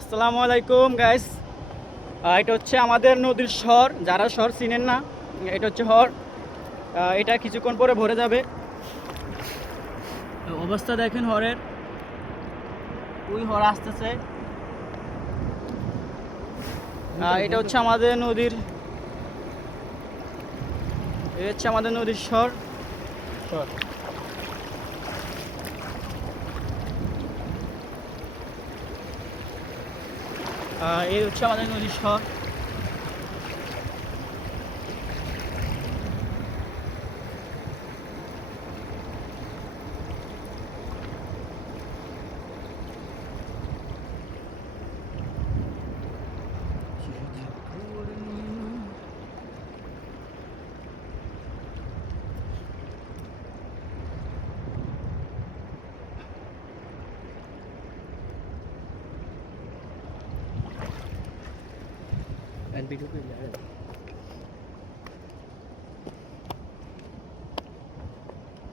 আসসালামু আলাইকুম গাইস। এটা হচ্ছে আমাদের নদীর স্বর, যারা স্বর চিনেন না, এটা হচ্ছে হর। এটা কিছুক্ষণ পরে ভরে যাবে। অবস্থা দেখেন হরের, ওই হর আসতেছে। এটা হচ্ছে আমাদের নদীর, এটা হচ্ছে আমাদের নদীর স্বর। স্বর এই হচ্ছে আমাদের নদীর স্বর। And video